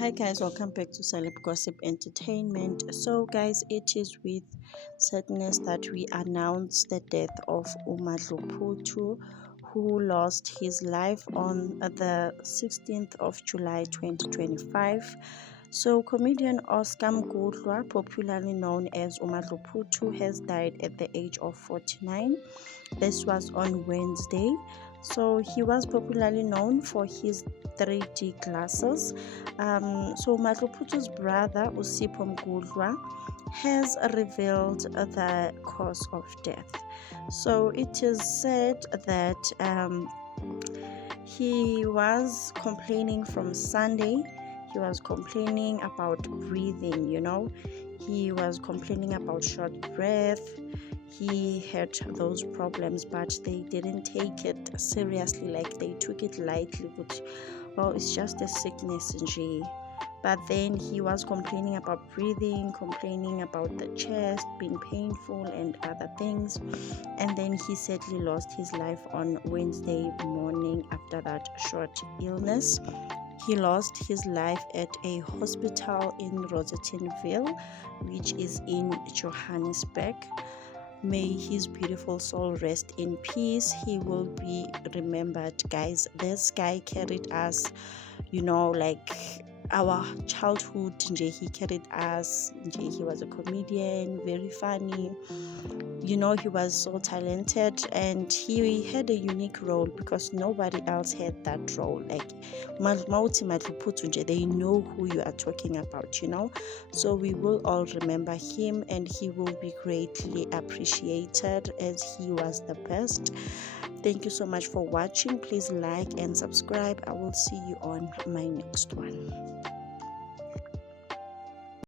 Hi guys, welcome back to Celeb Gossip Entertainment. So guys, it is with sadness that we announce the death of Umadlu Phuthu, who lost his life on the 16th of July 2025. So comedian Oscar Mgudlwa, popularly known as Umadlu Phuthu, has died at the age of 49. This was on Wednesday. So he was popularly known for his 3D glasses. So Umadlu Phuthu's brother Usipho Mgudlwa has revealed the cause of death. So it is said that he was complaining from Sunday. He was complaining about breathing, he was complaining about short breath. He had those problems, but they didn't take it seriously, like they took it lightly. But well, it's just a sickness in G. But then he was complaining about breathing, complaining about the chest being painful and other things. And then he sadly lost his life on Wednesday morning after that short illness. He lost his life at a hospital in Rosettenville, which is in Johannesburg. May his beautiful soul rest in peace. He will be remembered, guys. This guy carried us, like our childhood. He carried us. He was a comedian, very funny. He was so talented, and he had a unique role because nobody else had that role. Like Mauti Madlu Phuthu, they know who you are talking about, So we will all remember him, and he will be greatly appreciated as he was the best. Thank you so much for watching. Please like and subscribe. I will see you on my next one.